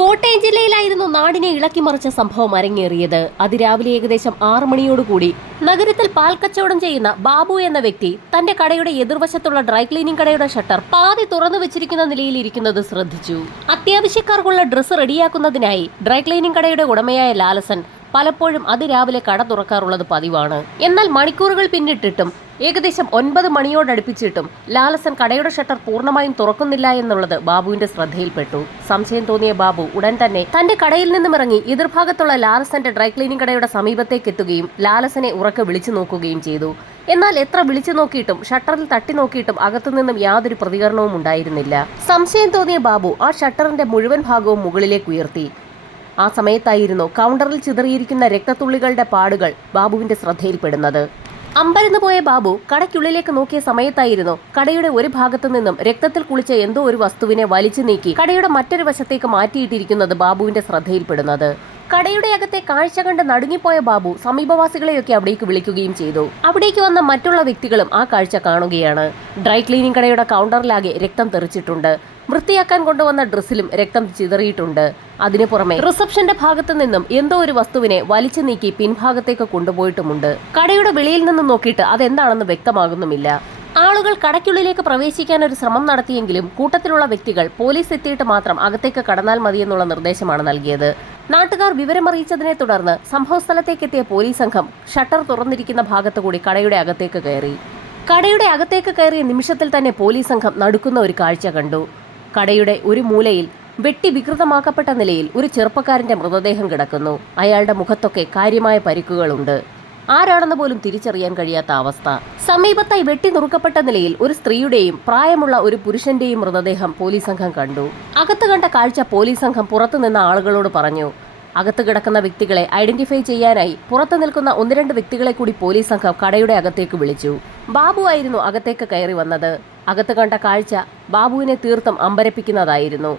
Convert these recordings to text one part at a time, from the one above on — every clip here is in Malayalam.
കോട്ടയം ജില്ലയിലായിരുന്നു നാടിനെ ഇളക്കിമറിച്ച സംഭവം അരങ്ങേറിയത്. അതിരാവിലെ ഏകദേശം 6 മണിയോടുകൂടി നഗരത്തിൽ പാൽ കച്ചവടം ചെയ്യുന്ന ബാബു എന്ന വ്യക്തി തന്റെ കടയുടെ എതിർവശത്തുള്ള ഡ്രൈ ക്ലീനിംഗ് കടയുടെ ഷട്ടർ പാതി തുറന്നു വെച്ചിരിക്കുന്ന നിലയിൽ ഇരിക്കുന്നത് ശ്രദ്ധിച്ചു. അത്യാവശ്യക്കാർക്കുള്ള ഡ്രസ്സ് റെഡിയാക്കുന്നതിനായി ഡ്രൈ ക്ലീനിംഗ് കടയുടെ ഉടമയായ ലാലസൻ പലപ്പോഴും അതിരാവിലെ കട തുറക്കാറുള്ളത് പതിവാണ്. എന്നാൽ മണിക്കൂറുകൾ പിന്നിട്ടിട്ടും ഏകദേശം 9 മണിയോടടുപ്പിച്ചിട്ടും ലാലസൻ കടയുടെ ഷട്ടർ പൂർണ്ണമായും തുറക്കുന്നില്ല എന്നുള്ളത് ബാബുവിന്റെ ശ്രദ്ധയിൽപ്പെട്ടു. സംശയം തോന്നിയ ബാബു ഉടൻ തന്നെ തന്റെ കടയിൽ നിന്നും ഇറങ്ങി എതിർഭാഗത്തുള്ള ലാലസന്റെ ഡ്രൈ ക്ലീനിംഗ് കടയുടെ സമീപത്തേക്ക് എത്തുകയും ലാലസനെ ഉറക്കെ വിളിച്ചു നോക്കുകയും ചെയ്തു. എന്നാൽ എത്ര വിളിച്ചു നോക്കിയിട്ടും ഷട്ടറിൽ തട്ടി നോക്കിയിട്ടും അകത്തുനിന്നും യാതൊരു പ്രതികരണവും ഉണ്ടായിരുന്നില്ല. സംശയം തോന്നിയ ബാബു ആ ഷട്ടറിന്റെ മുഴുവൻ ഭാഗവും മുകളിലേക്ക് ഉയർത്തി. ആ സമയത്തായിരുന്നു കൗണ്ടറിൽ ചിതറിയിരിക്കുന്ന രക്തത്തുള്ളികളുടെ പാടുകൾ ബാബുവിന്റെ ശ്രദ്ധയിൽപ്പെടുന്നത്. അമ്പരന്ന് പോയ ബാബു കടയ്ക്കുള്ളിലേക്ക് നോക്കിയ സമയത്തായിരുന്നു കടയുടെ ഒരു ഭാഗത്തു നിന്നും രക്തത്തിൽ കുളിച്ച എന്തോ ഒരു വസ്തുവിനെ വലിച്ചു നീക്കി കടയുടെ മറ്റൊരു വശത്തേക്ക് മാറ്റിയിട്ടിരിക്കുന്നത് ബാബുവിന്റെ ശ്രദ്ധയിൽപ്പെടുന്നത്. കടയുടെ അകത്തെ കാഴ്ച കണ്ട് നടുങ്ങിപ്പോയ ബാബു സമീപവാസികളെയൊക്കെ അവിടേക്ക് വിളിക്കുകയും ചെയ്തു. അവിടേക്ക് വന്ന മറ്റുള്ള വ്യക്തികളും ആ കാഴ്ച കാണുകയാണ്. ഡ്രൈ ക്ലീനിംഗ് കടയുടെ കൗണ്ടറിലാകെ രക്തം തെറിച്ചിട്ടുണ്ട്. വൃത്തിയാക്കാൻ കൊണ്ടുവന്ന ഡ്രസ്സിലും രക്തം ചിതറിയിട്ടുണ്ട്. അതിനു പുറമെ റിസപ്ഷന്റെ ഭാഗത്തു നിന്നും എന്തോ ഒരു വസ്തുവിനെ വലിച്ചു നീക്കി പിൻഭാഗത്തേക്ക് കൊണ്ടുപോയിട്ടുമുണ്ട്. കടയുടെ വെളിയിൽ നിന്നും നോക്കിയിട്ട് അതെന്താണെന്ന് വ്യക്തമാകുന്നുമില്ല. ആളുകൾ കടയ്ക്കുള്ളിലേക്ക് പ്രവേശിക്കാൻ ഒരു ശ്രമം നടത്തിയെങ്കിലും കൂട്ടത്തിലുള്ള വ്യക്തികൾ പോലീസ് എത്തിയിട്ട് മാത്രം അകത്തേക്ക് കടന്നാൽ മതിയെന്നുള്ള നിർദ്ദേശമാണ് നൽകിയത്. നാട്ടുകാർ വിവരമറിയിച്ചതിനെ തുടർന്ന് സംഭവസ്ഥലത്തേക്കെത്തിയ പോലീസ് സംഘം ഷട്ടർ തുറന്നിരിക്കുന്ന ഭാഗത്തുകൂടി കടയുടെ അകത്തേക്ക് കയറി. കടയുടെ അകത്തേക്ക് കയറിയ നിമിഷത്തിൽ തന്നെ പോലീസ് സംഘം നടുക്കുന്ന ഒരു കാഴ്ച കണ്ടു. കടയുടെ ഒരു മൂലയിൽ വെട്ടി വികൃതമാക്കപ്പെട്ട നിലയിൽ ഒരു ചെറുപ്പക്കാരന്റെ മൃതദേഹം കിടക്കുന്നു. അയാളുടെ മുഖത്തൊക്കെ കാര്യമായ പരിക്കുകളുണ്ട്. ആരാണെന്ന് പോലും തിരിച്ചറിയാൻ കഴിയാത്ത അവസ്ഥ. സമീപത്തായി വെട്ടി നുറുക്കപ്പെട്ട നിലയിൽ ഒരു സ്ത്രീയുടെയും പ്രായമുള്ള ഒരു പുരുഷന്റെയും മൃതദേഹം പോലീസ് സംഘം കണ്ടു. അകത്ത് കണ്ട കാഴ്ച പോലീസ് സംഘം പുറത്തുനിന്ന ആളുകളോട് പറഞ്ഞു. അകത്ത് കിടക്കുന്ന വ്യക്തികളെ ഐഡന്റിഫൈ ചെയ്യാനായി പുറത്തു നിൽക്കുന്ന 1-2 വ്യക്തികളെ കൂടി പോലീസ് സംഘം കടയുടെ അകത്തേക്ക് വിളിച്ചു. ബാബു ആയിരുന്നു അകത്തേക്ക് കയറി വന്നത്. അകത്ത് കണ്ട കാഴ്ച ബാബുവിനെ തീർത്തും അമ്പരപ്പിക്കുന്നതായിരുന്നു.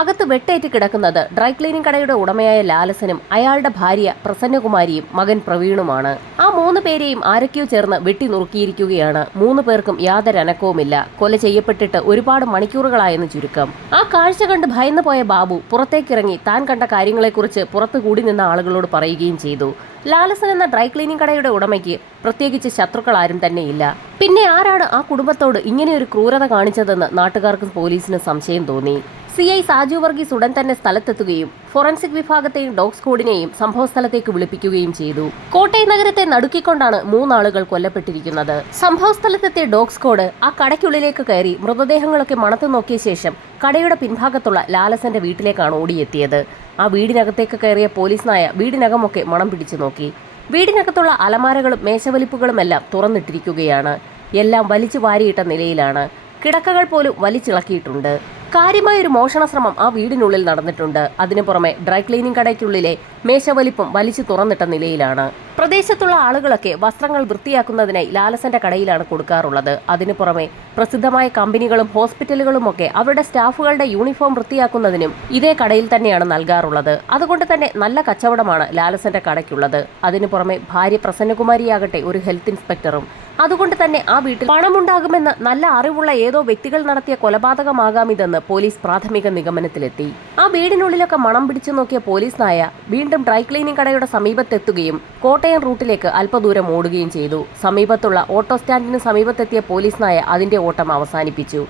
അകത്ത് വെട്ടേറ്റ് കിടക്കുന്നത് ഡ്രൈ ക്ലീനിംഗ് കടയുടെ ഉടമയായ ലാലസനും അയാളുടെ ഭാര്യ പ്രസന്നകുമാരിയും മകൻ പ്രവീണുമാണ്. ആ 3 പേരെയും ആരൊക്കെയോ ചേർന്ന് വെട്ടി നുറുക്കിയിരിക്കുകയാണ്. 3 പേർക്കും യാതൊരു അനക്കവുമില്ല. കൊല ചെയ്യപ്പെട്ടിട്ട് ഒരുപാട് മണിക്കൂറുകളായെന്ന് ചുരുക്കം. ആ കാഴ്ച കണ്ട് ഭയന്നു പോയ ബാബു പുറത്തേക്കിറങ്ങി താൻ കണ്ട കാര്യങ്ങളെക്കുറിച്ച് പുറത്തു കൂടി നിന്ന ആളുകളോട് പറയുകയും ചെയ്തു. ലാലസൻ എന്ന ഡ്രൈ ക്ലീനിംഗ് കടയുടെ ഉടമയ്ക്ക് പ്രത്യേകിച്ച് ശത്രുക്കൾ ആരും തന്നെയില്ല. പിന്നെ ആരാണ് ആ കുടുംബത്തോട് ഇങ്ങനെയൊരു ക്രൂരത കാണിച്ചതെന്ന് നാട്ടുകാർക്കും പോലീസിന് സംശയം തോന്നി. CI സാജു വർഗീസ് ഉടൻ തന്നെ സ്ഥലത്തെത്തുകയും ഫോറൻസിക് വിഭാഗത്തെയും ഡോഗ് സ്ക്വാഡിനെയും സംഭവസ്ഥലത്തേക്ക് വിളിപ്പിക്കുകയും ചെയ്തു. കോട്ടയം നഗരത്തെ നടുക്കിക്കൊണ്ടാണ് 3 ആളുകൾ കൊല്ലപ്പെട്ടിരിക്കുന്നത്. സംഭവസ്ഥലത്തെത്തിയ ഡോഗ് സ്ക്വാഡ് ആ കടയ്ക്കുള്ളിലേക്ക് കയറി മൃതദേഹങ്ങളൊക്കെ മണത്തു നോക്കിയ ശേഷം കടയുടെ പിൻഭാഗത്തുള്ള ലാലസന്റെ വീട്ടിലേക്കാണ് ഓടിയെത്തിയത്. ആ വീടിനകത്തേക്ക് കയറിയ പോലീസ് നായ വീടിനകമൊക്കെ മണം പിടിച്ചു നോക്കി. വീടിനകത്തുള്ള അലമാരകളും മേശവലിപ്പുകളുമെല്ലാം തുറന്നിട്ടിരിക്കുകയാണ്. എല്ലാം വലിച്ചു വാരിയിട്ട നിലയിലാണ്. കിടക്കകൾ പോലും വലിച്ചിളക്കിയിട്ടുണ്ട്. കാര്യമായൊരു മോഷണ ശ്രമം ആ വീടിനുള്ളിൽ നടന്നിട്ടുണ്ട്. അതിനു പുറമെ ഡ്രൈ ക്ലീനിംഗ് കടയ്ക്കുള്ളിലെ മേശവലിപ്പും വലിച്ചു തുറന്നിട്ട നിലയിലാണ്. പ്രദേശത്തുള്ള ആളുകളൊക്കെ വസ്ത്രങ്ങൾ വൃത്തിയാക്കുന്നതിനായി ലാലസന്റെ കടയിലാണ് കൊടുക്കാറുള്ളത്. അതിനു പുറമെ പ്രസിദ്ധമായ കമ്പനികളും ഹോസ്പിറ്റലുകളുമൊക്കെ അവരുടെ സ്റ്റാഫുകളുടെ യൂണിഫോം വൃത്തിയാക്കുന്നതിനും ഇതേ കടയിൽ തന്നെയാണ് നൽകാറുള്ളത്. അതുകൊണ്ട് തന്നെ നല്ല കച്ചവടമാണ് ലാലസന്റെ കടയ്ക്കുള്ളത്. അതിനു പുറമെ ഭാര്യ പ്രസന്നകുമാരിയാകട്ടെ ഒരു ഹെൽത്ത് ഇൻസ്പെക്ടറും. അതുകൊണ്ട് തന്നെ ആ വീട്ടിൽ പണമുണ്ടാകുമെന്ന് നല്ല അറിവുള്ള ഏതോ വ്യക്തികൾ നടത്തിയ കൊലപാതകമാകാം ഇതെന്ന് പോലീസ് പ്രാഥമിക നിഗമനത്തിലെത്തി. ആ വീടിനുള്ളിലൊക്കെ മണം പിടിച്ചു നോക്കിയ പോലീസ് നായ വീണ്ടും ഡ്രൈ ക്ലീനിംഗ് കടയുടെ സമീപത്തെത്തുകയും കോട്ടയം റൂട്ടിലേക്ക് അല്പദൂരം ഓടുകയും ചെയ്തു. സമീപത്തുള്ള ഓട്ടോ സ്റ്റാൻഡിന് സമീപത്തെത്തിയ പോലീസ് നായ അതിന്റെ ഓട്ടം അവസാനിപ്പിച്ചു.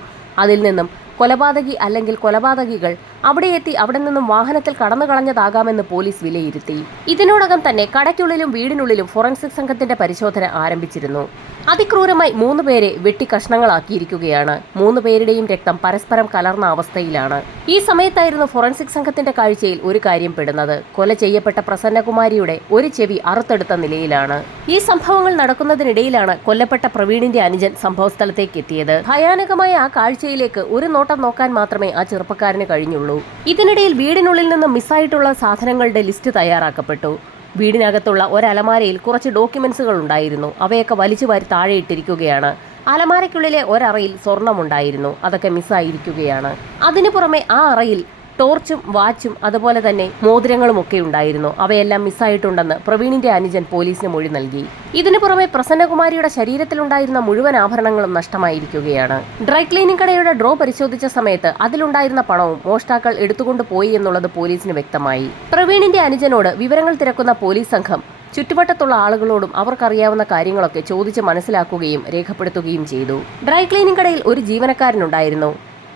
അതിൽ നിന്നും കൊലപാതകി അല്ലെങ്കിൽ കൊലപാതകികൾ അവിടെ എത്തി അവിടെ നിന്നും വാഹനത്തിൽ കടന്നു കളഞ്ഞതാകാമെന്ന് പോലീസ് വിലയിരുത്തി. ഇതിനോടകം തന്നെ കടയ്ക്കുള്ളിലും വീടിനുള്ളിലും ഫോറൻസിക് സംഘത്തിന്റെ പരിശോധന ആരംഭിച്ചിരുന്നു. അതിക്രൂരമായി 3 പേരെ വെട്ടി കഷ്ണങ്ങളാക്കിയിരിക്കുകയാണ്. 3 പേരുടെയും രക്തം പരസ്പരം കലർന്ന അവസ്ഥയിലാണ്. ഈ സമയത്തായിരുന്നു ഫോറൻസിക് സംഘത്തിന്റെ കാഴ്ചയിൽ ഒരു കാര്യം പെടുന്നത്. കൊല ചെയ്യപ്പെട്ട പ്രസന്നകുമാരിയുടെ ഒരു ചെവി അറുത്തെടുത്ത നിലയിലാണ്. ഈ സംഭവങ്ങൾ നടക്കുന്നതിനിടയിലാണ് കൊല്ലപ്പെട്ട പ്രവീണിന്റെ അനുജൻ സംഭവസ്ഥലത്തേക്ക് എത്തിയത്. ഭയാനകമായ ആ കാഴ്ചയിലേക്ക് ഒരു നോട്ടം നോക്കാൻ മാത്രമേ ആ ചെറുപ്പക്കാരന് കഴിഞ്ഞുള്ളൂ. ഇതിനിടയിൽ വീടിനുള്ളിൽ നിന്ന് മിസ്സായിട്ടുള്ള സാധനങ്ങളുടെ ലിസ്റ്റ് തയ്യാറാക്കപ്പെട്ടു. വീടിനകത്തുള്ള ഒരലമാരയിൽ കുറച്ച് ഡോക്യുമെന്റ്സുകൾ ഉണ്ടായിരുന്നു. അവയൊക്കെ വലിച്ചു വാരി താഴെ ഇട്ടിരിക്കുകയാണ്. അലമാരയ്ക്കുള്ളിലെ ഒരറയിൽ സ്വർണമുണ്ടായിരുന്നു. അതൊക്കെ മിസ്സായിരിക്കുകയാണ്. അതിനു പുറമെ ആ അറയിൽ ടോർച്ചും വാച്ചും അതുപോലെ തന്നെ മോതിരങ്ങളും ഒക്കെ ഉണ്ടായിരുന്നു. അവയെല്ലാം മിസ്സായിട്ടുണ്ടെന്ന് പ്രവീണിന്റെ അനുജൻ പോലീസിന് മൊഴി നൽകി. ഇതിനു പുറമെ പ്രസന്നകുമാരിയുടെ ശരീരത്തിലുണ്ടായിരുന്ന മുഴുവൻ ആഭരണങ്ങളും നഷ്ടമായിരിക്കുകയാണ്. ഡ്രൈ ക്ലീനിംഗ് കടയുടെ ഡ്രോ പരിശോധിച്ച സമയത്ത് അതിലുണ്ടായിരുന്ന പണവും മോഷ്ടാക്കൾ എടുത്തുകൊണ്ട് പോയി എന്നുള്ളത് പോലീസിന് വ്യക്തമായി. പ്രവീണിന്റെ അനുജനോട് വിവരങ്ങൾ തിരക്കുന്ന പോലീസ് സംഘം ചുറ്റുവട്ടത്തുള്ള ആളുകളോടും അവർക്കറിയാവുന്ന കാര്യങ്ങളൊക്കെ ചോദിച്ച് മനസ്സിലാക്കുകയും രേഖപ്പെടുത്തുകയും ചെയ്തു. ഡ്രൈ ക്ലീനിംഗ് കടയിൽ ഒരു ജീവനക്കാരനുണ്ടായിരുന്നു.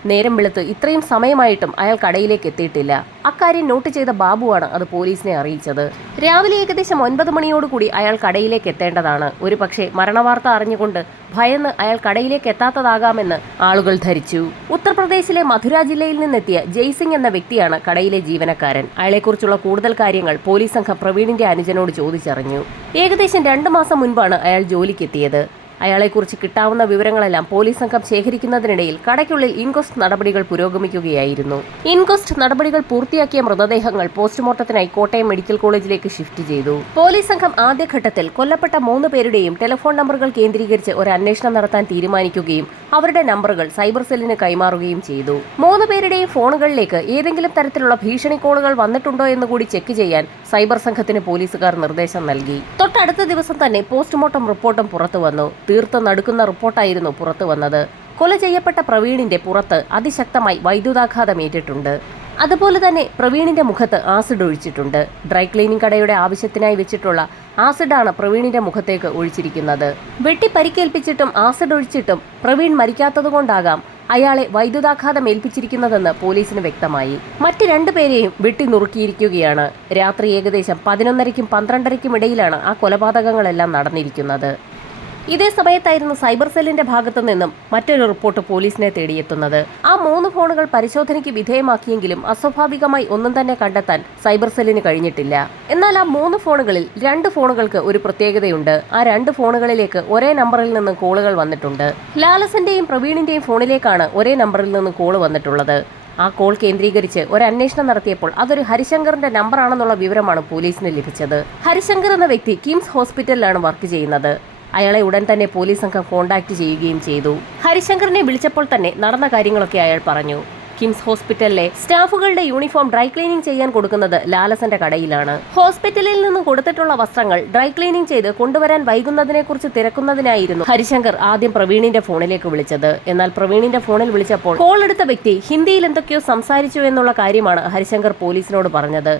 നേരം വെളുത്ത് ഇത്രയും സമയമായിട്ടും അയാൾ കടയിലേക്ക് എത്തിയിട്ടില്ല. അക്കാര്യം നോട്ട് ചെയ്ത ബാബുവാണ് അത് പോലീസിനെ അറിയിച്ചത്. രാവിലെ ഏകദേശം 9 മണിയോടുകൂടി അയാൾ കടയിലേക്ക് എത്തേണ്ടതാണ്. ഒരു പക്ഷേ മരണവാർത്ത അറിഞ്ഞുകൊണ്ട് ഭയന്ന് അയാൾ കടയിലേക്ക് എത്താത്തതാകാമെന്ന് ആളുകൾ ധരിച്ചു. ഉത്തർപ്രദേശിലെ മധുര ജില്ലയിൽ നിന്നെത്തിയ ജയ്സിംഗ് എന്ന വ്യക്തിയാണ് കടയിലെ ജീവനക്കാരൻ. അയാളെക്കുറിച്ചുള്ള കൂടുതൽ കാര്യങ്ങൾ പോലീസ് സംഘം പ്രവീണിന്റെ അനുജനോട് ചോദിച്ചറിഞ്ഞു. ഏകദേശം 2 മാസം മുൻപാണ് അയാൾ ജോലിക്കെത്തിയത്. അയാളെക്കുറിച്ച് കിട്ടാവുന്ന വിവരങ്ങളെല്ലാം പോലീസ് സംഘം ശേഖരിക്കുന്നതിനിടയിൽ കടയ്ക്കുള്ളിൽ ഇൻക്വസ്റ്റ് നടപടികൾ പുരോഗമിക്കുകയായിരുന്നു. ഇൻക്വസ്റ്റ് നടപടികൾ പൂർത്തിയാക്കിയ മൃതദേഹങ്ങൾ പോസ്റ്റ്മോർട്ടത്തിനായി കോട്ടയം മെഡിക്കൽ കോളേജിലേക്ക് ഷിഫ്റ്റ് ചെയ്തു. പോലീസ് സംഘം ആദ്യഘട്ടത്തിൽ കൊല്ലപ്പെട്ട 3 പേരുടെയും ടെലിഫോൺ നമ്പറുകൾ കേന്ദ്രീകരിച്ച് ഒരു അന്വേഷണം നടത്താൻ തീരുമാനിക്കുകയും അവരുടെ നമ്പറുകൾ സൈബർ സെല്ലിന് കൈമാറുകയും ചെയ്തു. 3 പേരുടെയും ഫോണുകളിലേക്ക് ഏതെങ്കിലും തരത്തിലുള്ള ഭീഷണി കോളുകൾ വന്നിട്ടുണ്ടോ എന്ന് കൂടി ചെക്ക് ചെയ്യാൻ സൈബർ സംഘത്തിന് പോലീസുകാർ നിർദ്ദേശം നൽകി. തൊട്ടടുത്ത ദിവസം തന്നെ പോസ്റ്റ്മോർട്ടം റിപ്പോർട്ടും പുറത്തു വന്നു. തീർത്ത് നടുക്കുന്ന റിപ്പോർട്ടായിരുന്നു പുറത്തു വന്നത്. കൊല ചെയ്യപ്പെട്ട പ്രവീണിന്റെ പുറത്ത് അതിശക്തമായി വൈദ്യുതാഘാതമേറ്റിട്ടുണ്ട്. അതുപോലെ തന്നെ പ്രവീണിന്റെ മുഖത്ത് ആസിഡ് ഒഴിച്ചിട്ടുണ്ട്. ഡ്രൈ ക്ലീനിംഗ് കടയുടെ ആവശ്യത്തിനായി വെച്ചിട്ടുള്ള ആസിഡാണ് പ്രവീണിന്റെ മുഖത്തേക്ക് ഒഴിച്ചിരിക്കുന്നത്. വെട്ടി പരിക്കേൽപ്പിച്ചിട്ടും ആസിഡ് ഒഴിച്ചിട്ടും പ്രവീൺ മരിക്കാത്തതുകൊണ്ടാകാം അയാളെ വൈദ്യുതാഘാതം ഏൽപ്പിച്ചിരിക്കുന്നതെന്ന് പോലീസിന് വ്യക്തമായി. മറ്റ് 2 പേരെയും വെട്ടി നുറുക്കിയിരിക്കുകയാണ്. രാത്രി ഏകദേശം 11:30-ക്കും 12:30-ക്കും ഇടയിലാണ് ആ കൊലപാതകങ്ങളെല്ലാം നടന്നിരിക്കുന്നത്. ഇതേ സമയത്തായിരുന്നു സൈബർ സെല്ലിന്റെ ഭാഗത്തു നിന്നും മറ്റൊരു റിപ്പോർട്ട് പോലീസിനെ തേടിയെത്തുന്നത്. ആ 3 ഫോണുകൾ പരിശോധനയ്ക്ക് വിധേയമാക്കിയെങ്കിലും അസ്വാഭാവികമായി ഒന്നും തന്നെ കണ്ടെത്താൻ സൈബർ സെല്ലിന് കഴിഞ്ഞിട്ടില്ല. എന്നാൽ ആ 3 ഫോണുകളിൽ 2 ഫോണുകൾക്ക് ഒരു പ്രത്യേകതയുണ്ട്. ആ 2 ഫോണുകളിലേക്ക് ഒരേ നമ്പറിൽ നിന്ന് കോളുകൾ വന്നിട്ടുണ്ട്. ലാലസന്റെയും പ്രവീണിന്റെയും ഫോണിലേക്കാണ് ഒരേ നമ്പറിൽ നിന്ന് കോള് വന്നിട്ടുള്ളത്. ആ കോൾ കേന്ദ്രീകരിച്ച് ഒരു അന്വേഷണം നടത്തിയപ്പോൾ അതൊരു ഹരിശങ്കറിന്റെ നമ്പറാണെന്നുള്ള വിവരമാണ് പോലീസിന് ലഭിച്ചത്. ഹരിശങ്കർ എന്ന വ്യക്തി കിംസ് ഹോസ്പിറ്റലിലാണ് വർക്ക് ചെയ്യുന്നത്. അയാളെ ഉടൻ തന്നെ പോലീസ് സംഘം കോൺടാക്ട് ചെയ്യുകയും ചെയ്തു. ഹരിശങ്കറിനെ വിളിച്ചപ്പോൾ തന്നെ നടന്ന കാര്യങ്ങളൊക്കെ അയാൾ പറഞ്ഞു. കിംസ് ഹോസ്പിറ്റലിലെ സ്റ്റാഫുകളുടെ യൂണിഫോം ഡ്രൈ ക്ലീനിംഗ് ചെയ്യാൻ കൊടുക്കുന്നത് ലാലസന്റെ കടയിലാണ്. ഹോസ്പിറ്റലിൽ നിന്ന് കൊടുത്തിട്ടുള്ള വസ്ത്രങ്ങൾ ഡ്രൈ ക്ലീനിംഗ് ചെയ്ത് കൊണ്ടുവരാൻ വൈകുന്നതിനെക്കുറിച്ച് തിരക്കുന്നതിനായിരുന്നു ഹരിശങ്കർ ആദ്യം പ്രവീണിന്റെ ഫോണിലേക്ക് വിളിച്ചത്. എന്നാൽ പ്രവീണിന്റെ ഫോണിൽ വിളിച്ചപ്പോൾ കോൾ എടുത്ത വ്യക്തി ഹിന്ദിയിൽ എന്തൊക്കെയോ സംസാരിച്ചു എന്നുള്ള കാര്യമാണ് ഹരിശങ്കർ പോലീസിനോട് പറഞ്ഞത്.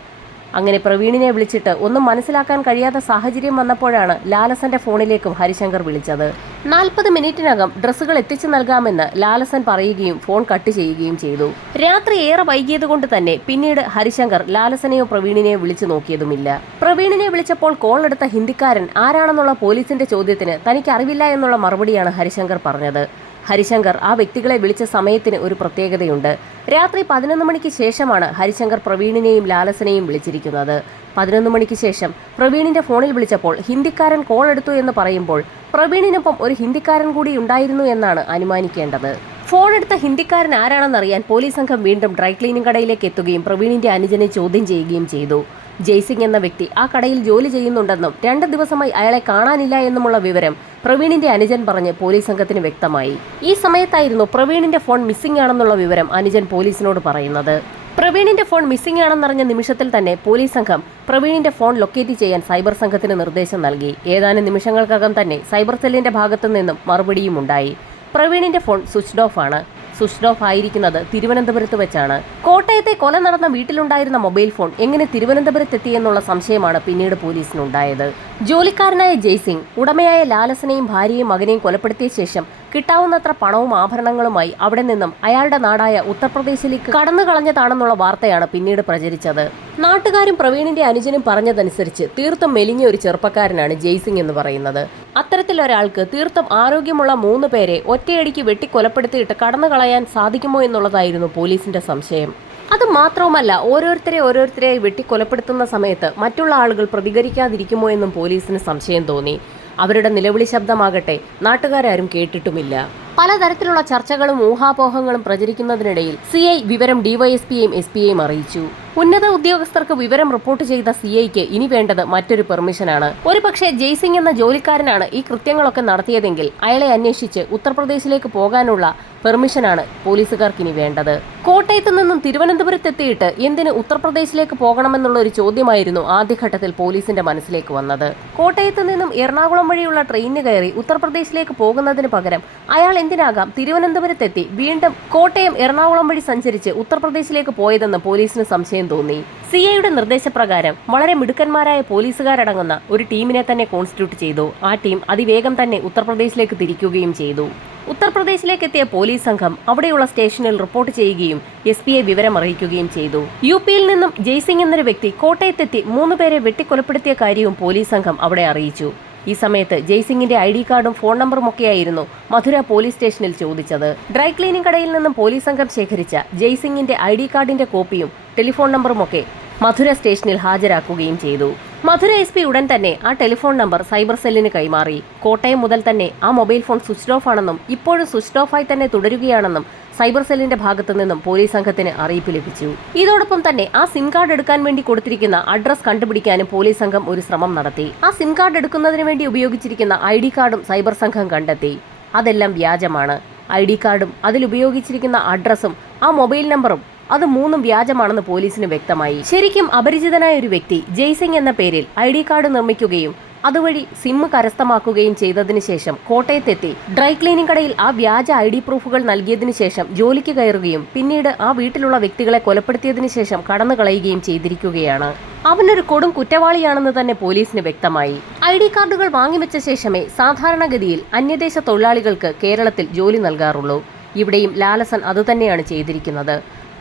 അങ്ങനെ പ്രവീണിനെ വിളിച്ചിട്ട് ഒന്നും മനസ്സിലാക്കാൻ കഴിയാത്ത സാഹചര്യം വന്നപ്പോഴാണ് ലാലസന്റെ ഫോണിലേക്കും ഹരിശങ്കർ വിളിച്ചത്. 40 മിനിറ്റിനകം ഡ്രസ്സുകൾ എത്തിച്ചു നൽകാമെന്ന് ലാലസൻ പറയുകയും ഫോൺ കട്ട് ചെയ്യുകയും ചെയ്തു. രാത്രി ഏറെ വൈകിയതുകൊണ്ട് തന്നെ പിന്നീട് ഹരിശങ്കർ ലാലസനെയോ പ്രവീണിനെയോ വിളിച്ചു നോക്കിയതുമില്ല. പ്രവീണിനെ വിളിച്ചപ്പോൾ കോൾ എടുത്ത ഹിന്ദിക്കാരൻ ആരാണെന്നുള്ള പോലീസിന്റെ ചോദ്യത്തിന് തനിക്ക് അറിവില്ല എന്നുള്ള മറുപടിയാണ് ഹരിശങ്കർ പറഞ്ഞത്. ഹരിശങ്കർ ആ വ്യക്തികളെ വിളിച്ച സമയത്തിന് ഒരു പ്രത്യേകതയുണ്ട്. രാത്രി 11 മണിക്ക് ശേഷമാണ് ഹരിശങ്കർ പ്രവീണിനെയും ലാലസനെയും വിളിച്ചിരിക്കുന്നത്. 11 മണിക്ക് ശേഷം പ്രവീണിന്റെ ഫോണിൽ വിളിച്ചപ്പോൾ ഹിന്ദിക്കാരൻ കോൾ എടുത്തു എന്ന് പറയുമ്പോൾ പ്രവീണിനൊപ്പം ഒരു ഹിന്ദിക്കാരൻ കൂടി ഉണ്ടായിരുന്നു എന്നാണ് അനുമാനിക്കേണ്ടത്. ഫോൺ എടുത്ത ഹിന്ദിക്കാരൻ ആരാണെന്നറിയാൻ പോലീസ് സംഘം വീണ്ടും ഡ്രൈ ക്ലീനിംഗ് കടയിലേക്ക് എത്തുകയും പ്രവീണിന്റെ അനുജനെ ചോദ്യം ചെയ്യുകയും ചെയ്തു. ജയ്സിംഗ് എന്ന വ്യക്തി ആ കടയിൽ ജോലി ചെയ്യുന്നുണ്ടെന്നും 2 ദിവസമായി അയാളെ കാണാനില്ല എന്നുമുള്ള വിവരം പ്രവീണിന്റെ അനുജൻ പറഞ്ഞ് പോലീസ് സംഘത്തിന് വ്യക്തമായി. ഈ സമയത്തായിരുന്നു പ്രവീണിന്റെ ഫോൺ മിസ്സിംഗ് ആണെന്നുള്ള വിവരം അനുജൻ പോലീസിനോട് പറയുന്നത്. പ്രവീണിന്റെ ഫോൺ മിസ്സിംഗ് ആണെന്നറിഞ്ഞ നിമിഷത്തിൽ തന്നെ പോലീസ് സംഘം പ്രവീണിന്റെ ഫോൺ ലൊക്കേറ്റ് ചെയ്യാൻ സൈബർ സംഘത്തിന് നിർദ്ദേശം നൽകി. ഏതാനും നിമിഷങ്ങൾക്കകം തന്നെ സൈബർ സെല്ലിന്റെ ഭാഗത്തു നിന്നും മറുപടിയും ഉണ്ടായി. പ്രവീണിന്റെ ഫോൺ സ്വിച്ച്ഡ് ഓഫ് ആണ്. സ്വിച്ച്ഡ് ഓഫ് ആയിരിക്കുന്നത് തിരുവനന്തപുരത്ത് വെച്ചാണ്. കോട്ടയത്തെ കൊല നടന്ന വീട്ടിലുണ്ടായിരുന്ന മൊബൈൽ ഫോൺ എങ്ങനെ തിരുവനന്തപുരത്തെത്തിയെന്നുള്ള സംശയമാണ് പിന്നീട് പോലീസിനുണ്ടായത്. ജോലിക്കാരനായ ജയ്സിംഗ് ഉടമയായ ലാലസനെയും ഭാര്യയും മകനെയും കൊലപ്പെടുത്തിയ ശേഷം കിട്ടാവുന്നത്ര പണവും ആഭരണങ്ങളുമായി അവിടെ നിന്നും അയാളുടെ നാടായ ഉത്തർപ്രദേശിലേക്ക് കടന്നു കളഞ്ഞതാണെന്നുള്ള വാർത്തയാണ് പിന്നീട് പ്രചരിച്ചത്. നാട്ടുകാരും പ്രവീണിന്റെ അനുജനും പറഞ്ഞതനുസരിച്ച് തീർത്തും മെലിഞ്ഞ ഒരു ചെറുപ്പക്കാരനാണ് ജയ്സിംഗ് എന്ന് പറയുന്നത്. അത്തരത്തിലൊരാൾക്ക് തീർത്തും ആരോഗ്യമുള്ള 3 പേരെ ഒറ്റയടിക്ക് വെട്ടിക്കൊലപ്പെടുത്തിയിട്ട് കടന്നു കളയാൻ സാധിക്കുമോ എന്നുള്ളതായിരുന്നു പോലീസിന്റെ സംശയം. അത് മാത്രവുമല്ല, ഓരോരുത്തരെ വെട്ടിക്കൊലപ്പെടുത്തുന്ന സമയത്ത് മറ്റുള്ള ആളുകൾ പ്രതികരിക്കാതിരിക്കുമോ എന്നും പോലീസിന് സംശയം തോന്നി. അവരുടെ നിലവിളി ശബ്ദമാകട്ടെ നാട്ടുകാരും കേട്ടിട്ടുമില്ല. പലതരത്തിലുള്ള ചർച്ചകളും ഊഹാപോഹങ്ങളും പ്രചരിക്കുന്നതിനിടയിൽ CI വിവരം DYSPയെയും SP അറിയിച്ചു. ഉന്നത ഉദ്യോഗസ്ഥർക്ക് വിവരം റിപ്പോർട്ട് ചെയ്ത സിഐക്ക് ഇനി വേണ്ടത് മറ്റൊരു പെർമിഷനാണ്. ഒരുപക്ഷെ ജയ്സിംഗ് എന്ന ജോലിക്കാരനാണ് ഈ കൃത്യങ്ങളൊക്കെ നടത്തിയതെങ്കിൽ അയാളെ അന്വേഷിച്ച് ഉത്തർപ്രദേശിലേക്ക് പോകാനുള്ള പെർമിഷനാണ് പോലീസുകാർക്ക് ഇനി വേണ്ടത്. കോട്ടയത്ത് നിന്നും തിരുവനന്തപുരത്തെത്തിയിട്ട് എന്തിന് ഉത്തർപ്രദേശിലേക്ക് പോകണമെന്നുള്ള ഒരു ചോദ്യമായിരുന്നു ആദ്യഘട്ടത്തിൽ പോലീസിന്റെ മനസ്സിലേക്ക് വന്നത്. കോട്ടയത്ത് നിന്നും എറണാകുളം വഴിയുള്ള ട്രെയിനിന് കയറി ഉത്തർപ്രദേശിലേക്ക് പോകുന്നതിന് പകരം അയാൾ എന്തിനാകാം തിരുവനന്തപുരത്തെത്തി വീണ്ടും കോട്ടയം എറണാകുളം വഴി സഞ്ചരിച്ച് ഉത്തർപ്രദേശിലേക്ക് പോയതെന്ന് പോലീസിന് സംശയം തോന്നി. സിഐയുടെ നിർദ്ദേശപ്രകാരം വളരെ മിടുക്കന്മാരായ പോലീസുകാരടങ്ങുന്ന ഒരു ടീമിനെ തന്നെ കോൺസ്റ്റിറ്റ്യൂട്ട് ചെയ്തു. ആ ടീം അതിവേഗം തന്നെ ഉത്തർപ്രദേശിലേക്ക് തിരിക്കുകയും ചെയ്തു. ഉത്തർപ്രദേശിലേക്ക് എത്തിയ പോലീസ് സംഘം അവിടെയുള്ള സ്റ്റേഷനിൽ റിപ്പോർട്ട് ചെയ്യുകയും SP-യെ വിവരം അറിയിക്കുകയും ചെയ്തു. UP-യിൽ നിന്നും ജയ്സിംഗ് എന്നൊരു വ്യക്തി കോട്ടയത്തെത്തി 3 പേരെ വെട്ടിക്കൊലപ്പെടുത്തിയ കാര്യവും പോലീസ് സംഘം അവിടെ അറിയിച്ചു. ഈ സമയത്ത് ജയ്സിംഗിന്റെ ID കാർഡും ഫോൺ നമ്പറും ഒക്കെയായിരുന്നു മധുര പോലീസ് സ്റ്റേഷനിൽ ചോദിച്ചത്. ഡ്രൈ ക്ലീനിംഗ് കടയിൽ നിന്നും പോലീസ് സംഘം ശേഖരിച്ച ജയ്സിംഗിന്റെ ID കാർഡിന്റെ കോപ്പിയും ടെലിഫോൺ നമ്പറുമൊക്കെ മധുര സ്റ്റേഷനിൽ ഹാജരാക്കുകയും ചെയ്തു. മധുര SP ഉടൻ തന്നെ ആ ടെലിഫോൺ നമ്പർ സൈബർ സെല്ലിന് കൈമാറി. കോട്ടയം മുതൽ തന്നെ ആ മൊബൈൽ ഫോൺ സ്വിച്ച് ഓഫ് ആണെന്നും ഇപ്പോഴും സ്വിച്ച് ഓഫായി തന്നെ തുടരുകയാണെന്നും സൈബർ സെല്ലിന്റെ ഭാഗത്തു നിന്നും പോലീസ് സംഘത്തിന് അറിയിപ്പ് ലഭിച്ചു. ഇതോടൊപ്പം തന്നെ ആ സിം കാർഡ് എടുക്കാൻ വേണ്ടി കൊടുത്തിരിക്കുന്ന അഡ്രസ് കണ്ടുപിടിക്കാനും പോലീസ് സംഘം ഒരു ശ്രമം നടത്തി. ആ സിം കാർഡ് എടുക്കുന്നതിന് വേണ്ടി ഉപയോഗിച്ചിരിക്കുന്ന ID കാർഡും സൈബർ സംഘം കണ്ടെത്തി. അതെല്ലാം വ്യാജമാണ്. ID കാർഡും അതിൽ ഉപയോഗിച്ചിരിക്കുന്ന അഡ്രസ്സും ആ മൊബൈൽ നമ്പറും അത് 3 വ്യാജമാണെന്ന് പോലീസിന് വ്യക്തമായി. ശരിക്കും അപരിചിതനായ ഒരു വ്യക്തി ജയ്സിംഗ് എന്ന പേരിൽ ID കാർഡ് നിർമ്മിക്കുകയും അതുവഴി സിം കരസ്ഥമാക്കുകയും ചെയ്തതിനു ശേഷം കോട്ടയത്തെത്തി ഡ്രൈ ക്ലീനിംഗ് കടയിൽ ആ വ്യാജ ID പ്രൂഫുകൾ നൽകിയതിനു ശേഷം ജോലിക്ക് കയറുകയും പിന്നീട് ആ വീട്ടിലുള്ള വ്യക്തികളെ കൊലപ്പെടുത്തിയതിനു ശേഷം കടന്നു കളയുകയും ചെയ്തിരിക്കുകയാണ്. അവനൊരു കൊടും കുറ്റവാളിയാണെന്ന് തന്നെ പോലീസിന് വ്യക്തമായി. ID കാർഡുകൾ വാങ്ങിവെച്ച ശേഷമേ സാധാരണഗതിയിൽ അന്യദേശ തൊഴിലാളികൾക്ക് കേരളത്തിൽ ജോലി നൽകാറുള്ളൂ. ഇവിടെയും ലാലസൻ അതുതന്നെയാണ് ചെയ്തിരിക്കുന്നത്.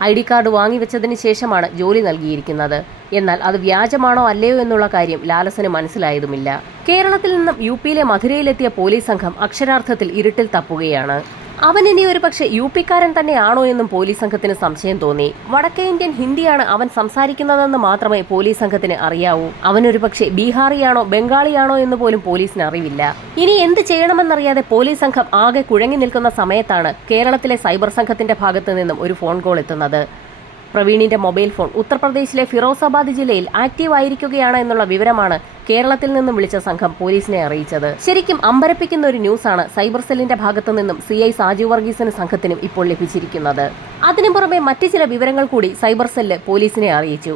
ID കാർഡ് വാങ്ങിവെച്ചതിന് ശേഷമാണ് ജോലി നൽകിയിരിക്കുന്നത്. എന്നാൽ അത് വ്യാജമാണോ അല്ലയോ എന്നുള്ള കാര്യം ലാലസന് മനസ്സിലായതുമില്ല. കേരളത്തിൽ നിന്നും UP-യിലെ മധുരയിലെത്തിയ പോലീസ് സംഘം അക്ഷരാർത്ഥത്തിൽ ഇരുട്ടിൽ തപ്പുകയാണ്. അവൻ ഇനി ഒരു പക്ഷേ UP-ക്കാരൻ തന്നെയാണോ എന്നും പോലീസ് സംഘത്തിന് സംശയം തോന്നി. വടക്കേ ഇന്ത്യൻ ഹിന്ദിയാണ് അവൻ സംസാരിക്കുന്നതെന്ന് മാത്രമേ പോലീസ് സംഘത്തിന് അറിയാവൂ. അവനൊരു പക്ഷേ ബീഹാറിയാണോ ബംഗാളിയാണോ എന്ന് പോലും പോലീസിന് അറിവില്ല. ഇനി എന്ത് ചെയ്യണമെന്നറിയാതെ പോലീസ് സംഘം ആകെ കുഴങ്ങി നിൽക്കുന്ന സമയത്താണ് കേരളത്തിലെ സൈബർ സംഘത്തിന്റെ ഭാഗത്തു നിന്നും ഒരു ഫോൺ കോൾ എത്തുന്നത്. പ്രവീണിന്റെ മൊബൈൽ ഫോൺ ഉത്തർപ്രദേശിലെ ഫിറോസാബാദ് ജില്ലയിൽ ആക്റ്റീവ് ആയിരിക്കുകയാണ് എന്നുള്ള വിവരമാണ് കേരളത്തിൽ നിന്നും വിളിച്ച സംഘം പോലീസിനെ അറിയിച്ചത്. ശരിക്കും അമ്പരപ്പിക്കുന്ന ഒരു ന്യൂസാണ് സൈബർ സെല്ലിന്റെ ഭാഗത്തു നിന്നും CI സാജു വർഗീസിന് സംഘത്തിനും ഇപ്പോൾ ലഭിച്ചിരിക്കുന്നത്. അതിനു പുറമെ മറ്റു ചില വിവരങ്ങൾ കൂടി സൈബർ സെല്ല് പോലീസിനെ അറിയിച്ചു.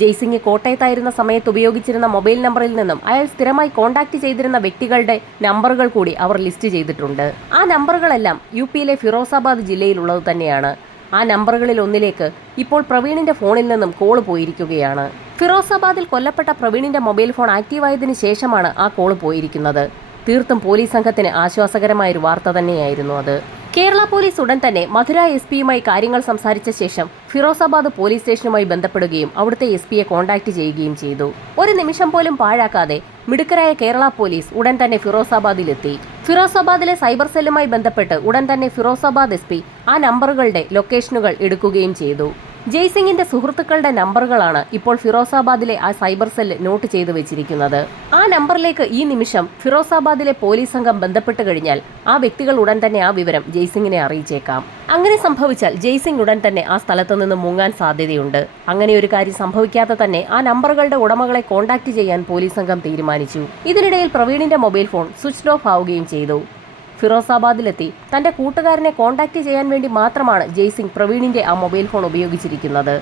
ജയ്സിംഗ് കോട്ടയത്തായിരുന്ന സമയത്ത് ഉപയോഗിച്ചിരുന്ന മൊബൈൽ നമ്പറിൽ നിന്നും അയാൾ സ്ഥിരമായി കോൺടാക്ട് ചെയ്തിരുന്ന വ്യക്തികളുടെ നമ്പറുകൾ കൂടി അവർ ലിസ്റ്റ് ചെയ്തിട്ടുണ്ട്. ആ നമ്പറുകളെല്ലാം UP-യിലെ ഫിറോസാബാദ് ജില്ലയിലുള്ളത് തന്നെയാണ്. ആ നമ്പറുകളിൽ ഒന്നിലേക്ക് ഇപ്പോൾ പ്രവീണിന്റെ ഫോണിൽ നിന്നും കോൾ പോയിരിക്കുകയാണ്. ഫിറോസാബാദിൽ കൊല്ലപ്പെട്ട പ്രവീണിന്റെ മൊബൈൽ ഫോൺ ആക്റ്റീവായതിനു ശേഷമാണ് ആ കോൾ പോയിരിക്കുന്നത്. തീർത്തും പോലീസ് സംഘത്തിന് ആശ്വാസകരമായൊരു വാർത്ത തന്നെയായിരുന്നു അത്. കേരള പോലീസ് ഉടൻ തന്നെ മധുര SP-യുമായി കാര്യങ്ങൾ സംസാരിച്ച ശേഷം ഫിറോസാബാദ് പോലീസ് സ്റ്റേഷനുമായി ബന്ധപ്പെടുകയും അവിടുത്തെ SP-യെ കോൺടാക്ട് ചെയ്യുകയും ചെയ്തു. ഒരു നിമിഷം പോലും പാഴാക്കാതെ മിടുക്കരായ കേരള പോലീസ് ഉടൻ തന്നെ ഫിറോസാബാദിലെത്തി. ഫിറോസാബാദിലെ സൈബർ സെല്ലുമായി ബന്ധപ്പെട്ട് ഉടൻ തന്നെ ഫിറോസാബാദ് SP ആ നമ്പറുകളുടെ ലൊക്കേഷനുകൾ എടുക്കുകയും ചെയ്തു. ജയ്സിംഗിന്റെ സുഹൃത്തുക്കളുടെ നമ്പറുകളാണ് ഇപ്പോൾ ഫിറോസാബാദിലെ ആ സൈബർ സെല്ല് നോട്ട് ചെയ്തു വെച്ചിരിക്കുന്നത്. ആ നമ്പറിലേക്ക് ഈ നിമിഷം ഫിറോസാബാദിലെ പോലീസ് സംഘം ബന്ധപ്പെട്ട് കഴിഞ്ഞാൽ ആ വ്യക്തികൾ ഉടൻ തന്നെ ആ വിവരം ജയ്സിംഗിനെ അറിയിച്ചേക്കാം. അങ്ങനെ സംഭവിച്ചാൽ ജയ്സിംഗ് ഉടൻ തന്നെ ആ സ്ഥലത്തു നിന്ന് മുങ്ങാൻ സാധ്യതയുണ്ട്. അങ്ങനെ ഒരു കാര്യം സംഭവിക്കാതെ തന്നെ ആ നമ്പറുകളുടെ ഉടമകളെ കോൺടാക്ട് ചെയ്യാൻ പോലീസ് സംഘം തീരുമാനിച്ചു. ഇതിനിടയിൽ പ്രവീണിന്റെ മൊബൈൽ ഫോൺ സ്വിച്ച് ഓഫ് ആവുകയും ചെയ്തു. ഫിറോസാബാദിലെത്തി തന്റെ കൂട്ടുകാരനെ കോൺടാക്ട് ചെയ്യാൻ വേണ്ടി മാത്രമാണ് ജയ്സിംഗ് പ്രവീണിന്റെ ആ മൊബൈൽ ഫോൺ ഉപയോഗിച്ചിരിക്കുന്നത്.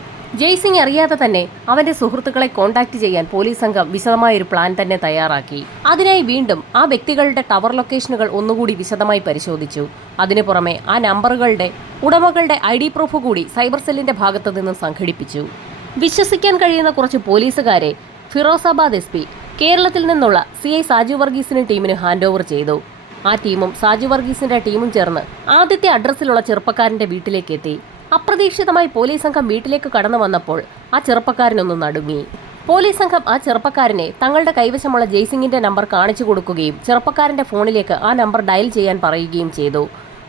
ജയ്സിംഗ് അറിയാതെ തന്നെ അവന്റെ സുഹൃത്തുക്കളെ കോൺടാക്ട് ചെയ്യാൻ പോലീസ് സംഘം വിശദമായൊരു പ്ലാൻ തന്നെ തയ്യാറാക്കി. അതിനായി വീണ്ടും ആ വ്യക്തികളുടെ ടവർ ലൊക്കേഷനുകൾ ഒന്നുകൂടി വിശദമായി പരിശോധിച്ചു. അതിനു പുറമെ ആ നമ്പറുകളുടെ ഉടമകളുടെ ID പ്രൂഫ് കൂടി സൈബർ സെല്ലിന്റെ ഭാഗത്തു നിന്നും സംഘടിപ്പിച്ചു. വിശ്വസിക്കാൻ കഴിയുന്ന കുറച്ച് പോലീസുകാരെ ഫിറോസാബാദ് SP കേരളത്തിൽ നിന്നുള്ള CI സാജു വർഗീസിന് ടീമിന് ഹാൻഡ് ഓവർ ചെയ്തു. ആ ടീമും സാജു വർഗീസിന്റെ ടീമും ചേർന്ന് ആദ്യത്തെ അഡ്രസ്സിലുള്ള ചെറുപ്പക്കാരന്റെ വീട്ടിലേക്ക് എത്തി. അപ്രതീക്ഷിതമായി പോലീസ് സംഘം വീട്ടിലേക്ക് കടന്നു വന്നപ്പോൾ ആ ചെറുപ്പക്കാരനൊന്ന് നടുങ്ങി. പോലീസ് സംഘം ആ ചെറുപ്പക്കാരനെ തങ്ങളുടെ കൈവശമുള്ള ജയ്സിംഗിന്റെ നമ്പർ കാണിച്ചു കൊടുക്കുകയും ചെറുപ്പക്കാരന്റെ ഫോണിലേക്ക് ആ നമ്പർ ഡയൽ ചെയ്യാൻ പറയുകയും ചെയ്തു.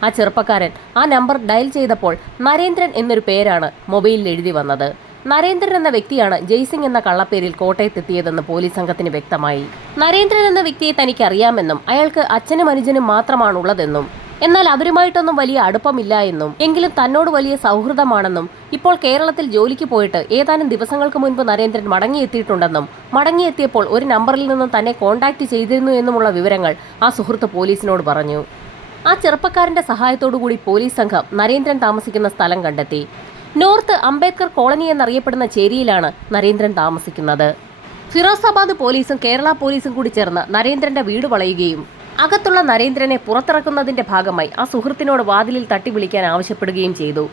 ആ ചെറുപ്പക്കാരൻ ആ നമ്പർ ഡയൽ ചെയ്തപ്പോൾ നരേന്ദ്രൻ എന്നൊരു പേരാണ് മൊബൈലിൽ എഴുതി വന്നത്. നരേന്ദ്രൻ എന്ന വ്യക്തിയാണ് ജയ്സിംഗ് എന്ന കള്ളപ്പേരിൽ കോട്ടയത്തെത്തിയതെന്ന് പോലീസ് സംഘത്തിന് വ്യക്തമായി. നരേന്ദ്രൻ എന്ന വ്യക്തിയെ തനിക്ക് അറിയാമെന്നും അയാൾക്ക് അച്ഛനും അനുജനും മാത്രമാണുള്ളതെന്നും എന്നാൽ അവരുമായിട്ടൊന്നും വലിയ അടുപ്പമില്ല എന്നും എങ്കിലും തന്നോട് വലിയ സൗഹൃദമാണെന്നും ഇപ്പോൾ കേരളത്തിൽ ജോലിക്ക് പോയിട്ട് ഏതാനും ദിവസങ്ങൾക്ക് മുൻപ് നരേന്ദ്രൻ മടങ്ങിയെത്തിയിട്ടുണ്ടെന്നും മടങ്ങിയെത്തിയപ്പോൾ ഒരു നമ്പറിൽ നിന്നും തന്നെ കോൺടാക്ട് ചെയ്തിരുന്നു എന്നുമുള്ള വിവരങ്ങൾ ആ സുഹൃത്ത് പോലീസിനോട് പറഞ്ഞു. ആ ചെറുപ്പക്കാരന്റെ സഹായത്തോടുകൂടി പോലീസ് സംഘം നരേന്ദ്രൻ താമസിക്കുന്ന സ്ഥലം കണ്ടെത്തി. നോർത്ത് അംബേദ്കർ കോളനി എന്നറിയപ്പെടുന്ന ചേരിയിലാണ് നരേന്ദ്രൻ താമസിക്കുന്നത്. ഫിറോസാബാദ് പോലീസും കേരള പോലീസും കൂടി ചേർന്ന് നരേന്ദ്രന്റെ വീട് വളയുകയും അകത്തുള്ള നരേന്ദ്രനെ പുറത്തിറക്കുന്നതിന്റെ ഭാഗമായി ആ സുഹൃത്തിനോട് വാതിലിൽ തട്ടി വിളിക്കാൻ ആവശ്യപ്പെടുകയും ചെയ്തു.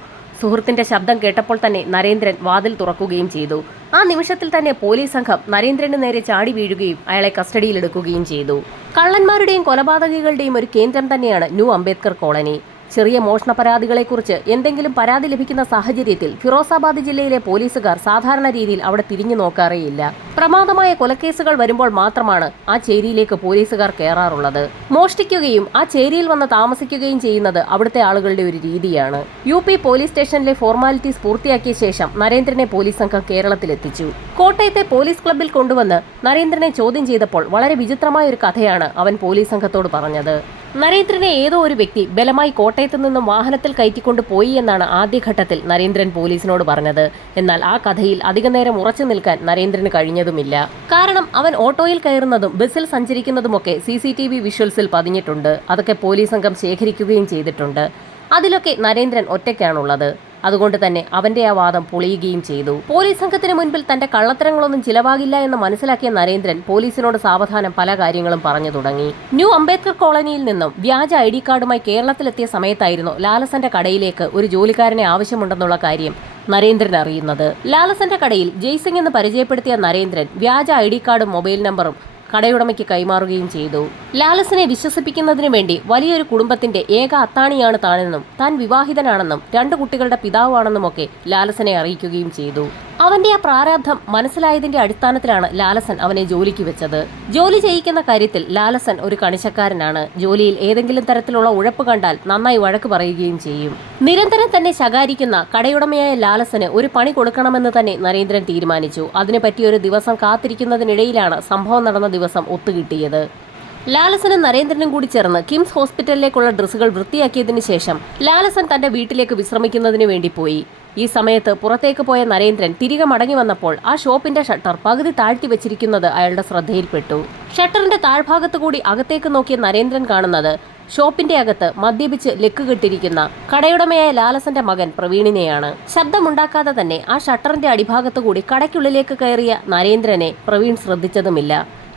സുഹൃത്തിന്റെ ശബ്ദം കേട്ടപ്പോൾ തന്നെ നരേന്ദ്രൻ വാതിൽ തുറക്കുകയും ചെയ്തു. ആ നിമിഷത്തിൽ തന്നെ പോലീസ് സംഘം നരേന്ദ്രന് നേരെ ചാടി വീഴുകയും അയാളെ കസ്റ്റഡിയിലെടുക്കുകയും ചെയ്തു. കള്ളന്മാരുടെയും കൊലപാതകികളുടെയും ഒരു കേന്ദ്രം തന്നെയാണ് ന്യൂ അംബേദ്കർ കോളനി. ചെറിയ മോഷണ പരാതികളെക്കുറിച്ച് എന്തെങ്കിലും പരാതി ലഭിക്കുന്ന സാഹചര്യത്തിൽ ഫിറോസാബാദ് ജില്ലയിലെ പോലീസുകാർ സാധാരണ രീതിയിൽ അവിടെ തിരിഞ്ഞു നോക്കാറേയില്ല. പ്രമാദമായ കൊലക്കേസുകൾ വരുമ്പോൾ മാത്രമാണ് ആ ചേരിയിലേക്ക് പോലീസുകാർ കയറാറുള്ളത്. മോഷ്ടിക്കുകയും ആ ചേരിയിൽ വന്ന് താമസിക്കുകയും ചെയ്യുന്നത് അവിടുത്തെ ആളുകളുടെ ഒരു രീതിയാണ്. UP പോലീസ് സ്റ്റേഷനിലെ ഫോർമാലിറ്റീസ് പൂർത്തിയാക്കിയ ശേഷം നരേന്ദ്രനെ പോലീസ് സംഘം കേരളത്തിലെത്തിച്ചു. കോട്ടയത്തെ പോലീസ് ക്ലബ്ബിൽ കൊണ്ടുവന്ന് നരേന്ദ്രനെ ചോദ്യം ചെയ്തപ്പോൾ വളരെ വിചിത്രമായ ഒരു കഥയാണ് അവൻ പോലീസ് സംഘത്തോട് പറഞ്ഞത്. നരേന്ദ്രനെ ഏതോ ഒരു വ്യക്തി ബലമായി കോട്ടയത്ത് നിന്നും വാഹനത്തിൽ കയറ്റിക്കൊണ്ട് പോയി എന്നാണ് ആദ്യഘട്ടത്തിൽ നരേന്ദ്രൻ പോലീസിനോട് പറഞ്ഞത്. എന്നാൽ ആ കഥയിൽ അധികനേരം ഉറച്ചു നിൽക്കാൻ നരേന്ദ്രന് കഴിഞ്ഞതുമില്ല. കാരണം അവൻ ഓട്ടോയിൽ കയറുന്നതും ബസ്സിൽ സഞ്ചരിക്കുന്നതുമൊക്കെ CCTV വിഷ്വൽസിൽ പതിഞ്ഞിട്ടുണ്ട്. അതൊക്കെ പോലീസ് സംഘം ശേഖരിക്കുകയും ചെയ്തിട്ടുണ്ട്. അതിലൊക്കെ നരേന്ദ്രൻ ഒറ്റയ്ക്കാണുള്ളത്. അതുകൊണ്ട് തന്നെ അവന്റെ ആ വാദം പൊളിയുകയും ചെയ്തു. പോലീസ് സംഘത്തിന് മുൻപിൽ തന്റെ കള്ളത്തരങ്ങളൊന്നും ചിലവാകില്ല എന്ന് മനസ്സിലാക്കിയ നരേന്ദ്രൻ പോലീസിനോട് സാവധാനം പല കാര്യങ്ങളും പറഞ്ഞു തുടങ്ങി. ന്യൂ അംബേദ്കർ കോളനിയിൽ നിന്നും വ്യാജ ID കാർഡുമായി കേരളത്തിലെത്തിയ സമയത്തായിരുന്നു ലാലസന്റെ കടയിലേക്ക് ഒരു ജോലിക്കാരനെ ആവശ്യമുണ്ടെന്നുള്ള കാര്യം നരേന്ദ്രൻ അറിയുന്നത്. ലാലസന്റെ കടയിൽ ജയ്സിംഗ് എന്ന് പരിചയപ്പെടുത്തിയ നരേന്ദ്രൻ വ്യാജ ID കാർഡും മൊബൈൽ നമ്പറും കടയുടമയ്ക്ക് കൈമാറുകയും ചെയ്തു. ലാലസനെ വിശ്വസിപ്പിക്കുന്നതിനു വേണ്ടി വലിയൊരു കുടുംബത്തിന്റെ ഏക അത്താണിയാണ് താനെന്നും താൻ വിവാഹിതനാണെന്നും 2 കുട്ടികളുടെ പിതാവാണെന്നുമൊക്കെ ലാലസനെ അറിയിക്കുകയും ചെയ്തു. അവന്റെ ആ പ്രാരാബ്ധം മനസ്സിലായതിന്റെ അടിസ്ഥാനത്തിലാണ് ലാലസൻ അവനെ ജോലിക്ക് വെച്ചത്. ജോലി ചെയ്യിക്കുന്ന കാര്യത്തിൽ ലാലസൻ ഒരു കണിശക്കാരനാണ്. ജോലിയിൽ ഏതെങ്കിലും തരത്തിലുള്ള ഉഴപ്പ് കണ്ടാൽ നന്നായി വഴക്ക് പറയുകയും ചെയ്യും. നിരന്തരം തന്നെ ശകാരിക്കുന്ന കടയുടമയായ ലാലസന് ഒരു പണി കൊടുക്കണമെന്ന് തന്നെ നരേന്ദ്രൻ തീരുമാനിച്ചു. അതിനു പറ്റിയൊരു ദിവസം കാത്തിരിക്കുന്നതിനിടയിലാണ് സംഭവം നടന്ന ദിവസം ഒത്തുകിട്ടിയത്. ലാലസനും നരേന്ദ്രനും കൂടി ചേർന്ന് കിംസ് ഹോസ്പിറ്റലിലേക്കുള്ള ഡ്രസ്സുകൾ വൃത്തിയാക്കിയതിനു ശേഷം ലാലസൻ തന്റെ വീട്ടിലേക്ക് വിശ്രമിക്കുന്നതിന് വേണ്ടി പോയി. ഈ സമയത്ത് പുറത്തേക്ക് പോയ നരേന്ദ്രൻ തിരികെ മടങ്ങി വന്നപ്പോൾ ആ ഷോപ്പിന്റെ ഷട്ടർ പകുതി താഴ്ത്തി വെച്ചിരിക്കുന്നത് അയാളുടെ ശ്രദ്ധയിൽപ്പെട്ടു. ഷട്ടറിന്റെ താഴ്ഭാഗത്തു കൂടി അകത്തേക്ക് നോക്കിയ നരേന്ദ്രൻ കാണുന്നത് ഷോപ്പിന്റെ അകത്ത് മദ്യപിച്ച് ലെക്ക് കെട്ടിരിക്കുന്ന കടയുടമയായ ലാലസന്റെ മകൻ പ്രവീണിനെയാണ്. ശബ്ദമുണ്ടാക്കാതെ തന്നെ ആ ഷട്ടറിന്റെ അടിഭാഗത്തു കൂടി കടയ്ക്കുള്ളിലേക്ക് കയറിയ നരേന്ദ്രനെ പ്രവീൺ ശ്രദ്ധിച്ചതുമില്ല.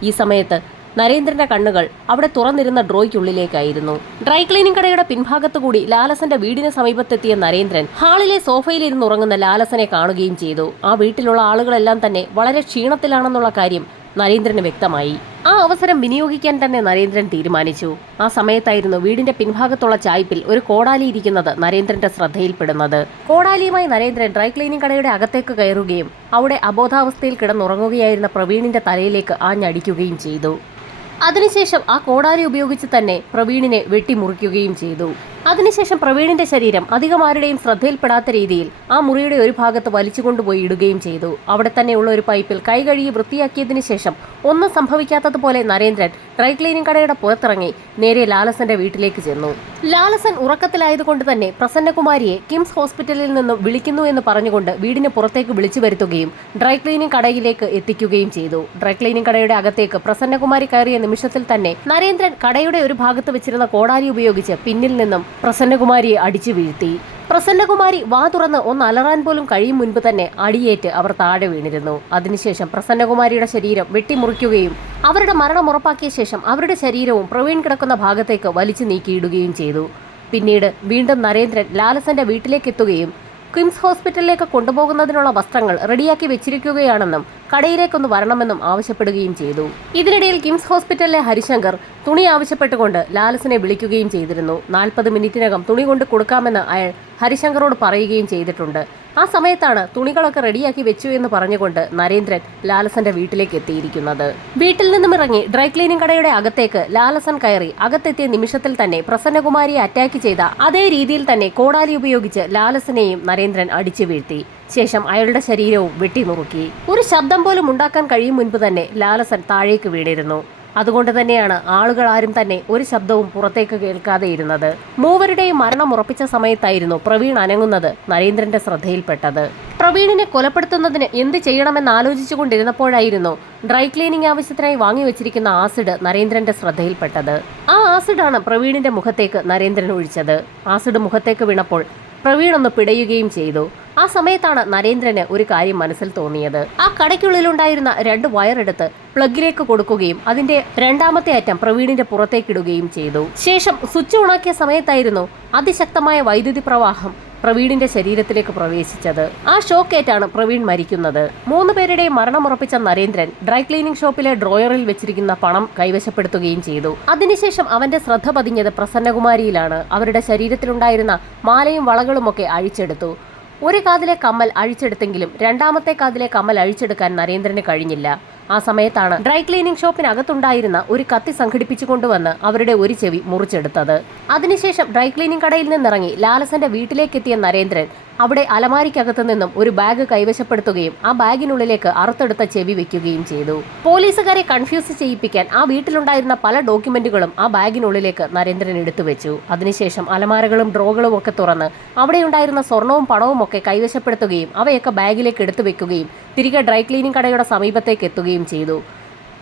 ഈ സമയത്ത് നരേന്ദ്രന്റെ കണ്ണുകൾ അവിടെ തുറന്നിരുന്ന ഡ്രോയ്ക്കുള്ളിലേക്കായിരുന്നു. ഡ്രൈ ക്ലീനിംഗ് കടയുടെ പിൻഭാഗത്തുകൂടി ലാലസന്റെ വീടിന് സമീപത്തെത്തിയ നരേന്ദ്രൻ ഹാളിലെ സോഫയിലിരുന്ന് ഉറങ്ങുന്ന ലാലസനെ കാണുകയും ചെയ്തു. ആ വീട്ടിലുള്ള ആളുകളെല്ലാം തന്നെ വളരെ ക്ഷീണത്തിലാണെന്നുള്ള കാര്യം നരേന്ദ്രന് വ്യക്തമായി. ആ അവസരം വിനിയോഗിക്കാൻ തന്നെ നരേന്ദ്രൻ തീരുമാനിച്ചു. ആ സമയത്തായിരുന്നു വീടിന്റെ പിൻഭാഗത്തുള്ള ചായ്പിൽ ഒരു കോടാലി ഇരിക്കുന്നത് നരേന്ദ്രന്റെ ശ്രദ്ധയിൽപ്പെടുന്നത്. കോടാലിയുമായി നരേന്ദ്രൻ ഡ്രൈ ക്ലീനിംഗ് കടയുടെ അകത്തേക്ക് കയറുകയും അവിടെ അബോധാവസ്ഥയിൽ കിടന്നുറങ്ങുകയായിരുന്ന പ്രവീണിന്റെ തലയിലേക്ക് ആഞ്ഞടിക്കുകയും ചെയ്തു. അതിനുശേഷം ആ കോടാലി ഉപയോഗിച്ച് തന്നെ പ്രവീണിനെ വെട്ടിമുറിക്കുകയും ചെയ്തു. അതിനുശേഷം പ്രവീണിന്റെ ശരീരം അധികം ആരുടെയും ശ്രദ്ധയിൽപ്പെടാത്ത രീതിയിൽ ആ മുറിയുടെ ഒരു ഭാഗത്ത് വലിച്ചുകൊണ്ടുപോയി ഇടുകയും ചെയ്തു. അവിടെ തന്നെയുള്ള ഒരു പൈപ്പിൽ കൈ കഴുകി വൃത്തിയാക്കിയതിനു ശേഷം ഒന്നും സംഭവിക്കാത്തതുപോലെ നരേന്ദ്രൻ ഡ്രൈ ക്ലീനിംഗ് കടയുടെ പുറത്തിറങ്ങി നേരെ ലാലസന്റെ വീട്ടിലേക്ക് ചെന്നു. ലാലസൻ ഉറക്കത്തിലായതുകൊണ്ട് തന്നെ പ്രസന്നകുമാരിയെ കിംസ് ഹോസ്പിറ്റലിൽ നിന്നും വിളിക്കുന്നു എന്ന് പറഞ്ഞുകൊണ്ട് വീടിന് പുറത്തേക്ക് വിളിച്ചു വരുത്തുകയും ഡ്രൈ ക്ലീനിംഗ് കടയിലേക്ക് എത്തിക്കുകയും ചെയ്തു. ഡ്രൈ ക്ലീനിംഗ് കടയുടെ അകത്തേക്ക് പ്രസന്നകുമാരി കയറിയ നിമിഷത്തിൽ തന്നെ നരേന്ദ്രൻ കടയുടെ ഒരു ഭാഗത്ത് വെച്ചിരുന്ന കോടാലി ഉപയോഗിച്ച് പിന്നിൽ നിന്നും പ്രസന്നകുമാരിയെ അടിച്ചു വീഴ്ത്തി. പ്രസന്നകുമാരി വാ തുറന്ന് ഒന്ന് അലറാൻ പോലും കഴിയും മുൻപ് തന്നെ അടിയേറ്റ് അവർ താഴെ വീണിരുന്നു. അതിനുശേഷം പ്രസന്നകുമാരിയുടെ ശരീരം വെട്ടിമുറിക്കുകയും അവരുടെ മരണം ഉറപ്പാക്കിയ ശേഷം അവരുടെ ശരീരവും പ്രവീൺ കിടക്കുന്ന ഭാഗത്തേക്ക് വലിച്ചു നീക്കിയിടുകയും ചെയ്തു. പിന്നീട് വീണ്ടും നരേന്ദ്രൻ ലാലസന്റെ വീട്ടിലേക്ക് എത്തുകയും കിംസ് ഹോസ്പിറ്റലിലേക്ക് കൊണ്ടുപോകുന്നതിനുള്ള വസ്ത്രങ്ങൾ റെഡിയാക്കി വെച്ചിരിക്കുകയാണെന്നും കടയിലേക്കൊന്ന് വരണമെന്നും ആവശ്യപ്പെടുകയും ചെയ്തു. ഇതിനിടയിൽ കിംസ് ഹോസ്പിറ്റലിലെ ഹരിശങ്കർ തുണി ആവശ്യപ്പെട്ടുകൊണ്ട് ലാലസനെ വിളിക്കുകയും ചെയ്തിരുന്നു. 40 മിനിറ്റിനകം തുണി കൊണ്ട് കൊടുക്കാമെന്ന് അയാൾ ഹരിശങ്കറോട് പറയുകയും ചെയ്തിട്ടുണ്ട്. ആ സമയത്താണ് തുണികളൊക്കെ റെഡിയാക്കി വെച്ചു എന്ന് പറഞ്ഞുകൊണ്ട് നരേന്ദ്രൻ ലാലസന്റെ വീട്ടിലേക്ക് എത്തിയിരിക്കുന്നത്. വീട്ടിൽ നിന്നും ഇറങ്ങി ഡ്രൈ ക്ലീനിംഗ് കടയുടെ അകത്തേക്ക് ലാലസൻ കയറി അകത്തെത്തിയ നിമിഷത്തിൽ തന്നെ പ്രസന്നകുമാരിയെ അറ്റാക്ക് ചെയ്ത അതേ രീതിയിൽ തന്നെ കോടാലി ഉപയോഗിച്ച് ലാലസനെയും നരേന്ദ്രൻ അടിച്ചു വീഴ്ത്തി. ശേഷം അയാളുടെ ശരീരവും വെട്ടിനുറുക്കി. ഒരു ശബ്ദം പോലും ഉണ്ടാക്കാൻ കഴിയും മുൻപ് തന്നെ ലാലസൻ താഴേക്ക് വീണിരുന്നു. അതുകൊണ്ട് തന്നെയാണ് ആളുകൾ ആരും തന്നെ ഒരു ശബ്ദവും പുറത്തേക്ക് കേൾക്കാതെ ഇരുന്നത്. മൂവരുടെയും മരണം ഉറപ്പിച്ച സമയത്തായിരുന്നു പ്രവീൺ അനങ്ങുന്നത് നരേന്ദ്രന്റെ ശ്രദ്ധയിൽപ്പെട്ടത്. പ്രവീണിനെ കൊലപ്പെടുത്തുന്നതിന് എന്ത് ചെയ്യണമെന്ന് ആലോചിച്ചുകൊണ്ടിരുന്നപ്പോഴായിരുന്നു ഡ്രൈ ക്ലീനിങ് ആവശ്യത്തിനായി വാങ്ങിവെച്ചിരിക്കുന്ന ആസിഡ് നരേന്ദ്രന്റെ ശ്രദ്ധയിൽപ്പെട്ടത്. ആ ആസിഡാണ് പ്രവീണിന്റെ മുഖത്തേക്ക് നരേന്ദ്രൻ ഒഴിച്ചത്. ആസിഡ് മുഖത്തേക്ക് വീണപ്പോൾ പ്രവീൺ ഒന്ന് പിടയുകയും ചെയ്തു. ആ സമയത്താണ് നരേന്ദ്രന് ഒരു കാര്യം മനസ്സിൽ തോന്നിയത്. ആ കടയ്ക്കുള്ളിലുണ്ടായിരുന്ന 2 വയറെടുത്ത് പ്ലഗിലേക്ക് കൊടുക്കുകയും അതിന്റെ രണ്ടാമത്തെ അറ്റം പ്രവീണിന്റെ പുറത്തേക്കിടുകയും ചെയ്തു. ശേഷം സ്വിച്ച് ഓണാക്കിയ സമയത്തായിരുന്നു അതിശക്തമായ വൈദ്യുതി പ്രവാഹം പ്രവീണിന്റെ ശരീരത്തിലേക്ക് പ്രവേശിച്ചത്. ആ ഷോക്കേറ്റാണ് പ്രവീൺ മരിക്കുന്നത്. 3 പേരുടെയും മരണമുറപ്പിച്ച നരേന്ദ്രൻ ഡ്രൈ ക്ലീനിംഗ് ഷോപ്പിലെ ഡ്രോയറിൽ വെച്ചിരിക്കുന്ന പണം കൈവശപ്പെടുത്തുകയും ചെയ്തു. അതിനുശേഷം അവന്റെ ശ്രദ്ധ പതിഞ്ഞത് പ്രസന്നകുമാരിയിലാണ്. അവരുടെ ശരീരത്തിലുണ്ടായിരുന്ന മാലയും വളകളുമൊക്കെ അഴിച്ചെടുത്തു. ഒരു കാതിലെ കമ്മൽ അഴിച്ചെടുത്തെങ്കിലും രണ്ടാമത്തെ കാതിലെ കമ്മൽ അഴിച്ചെടുക്കാൻ നരേന്ദ്രന് കഴിഞ്ഞില്ല. ആ സമയത്താണ് ഡ്രൈ ക്ലീനിംഗ് ഷോപ്പിനകത്തുണ്ടായിരുന്ന ഒരു കത്തി സംഘടിപ്പിച്ചു കൊണ്ടുവന്ന് അവരുടെ ഒരു ചെവി മുറിച്ചെടുത്തത്. അതിനുശേഷം ഡ്രൈ ക്ലീനിംഗ് കടയിൽ നിന്നിറങ്ങി ലാലസന്റെ വീട്ടിലേക്കെത്തിയ നരേന്ദ്രൻ അവിടെ അലമാരിക്കകത്തു നിന്നും ഒരു ബാഗ് കൈവശപ്പെടുത്തുകയും ആ ബാഗിനുള്ളിലേക്ക് അറുത്തെടുത്ത ചെവി വെക്കുകയും ചെയ്തു. പോലീസുകാരെ കൺഫ്യൂസ് ചെയ്യിപ്പിക്കാൻ ആ വീട്ടിലുണ്ടായിരുന്ന പല ഡോക്യുമെന്റുകളും ആ ബാഗിനുള്ളിലേക്ക് നരേന്ദ്രൻ എടുത്തു വെച്ചു. അതിനുശേഷം അലമാരകളും ഡ്രോകളും ഒക്കെ തുറന്ന് അവിടെയുണ്ടായിരുന്ന സ്വർണവും പണവും ഒക്കെ കൈവശപ്പെടുത്തുകയും അവയൊക്കെ ബാഗിലേക്ക് എടുത്തു വെക്കുകയും തിരികെ ഡ്രൈ ക്ലീനിംഗ് കടയുടെ സമീപത്തേക്ക് എത്തുകയും ചെയ്തു.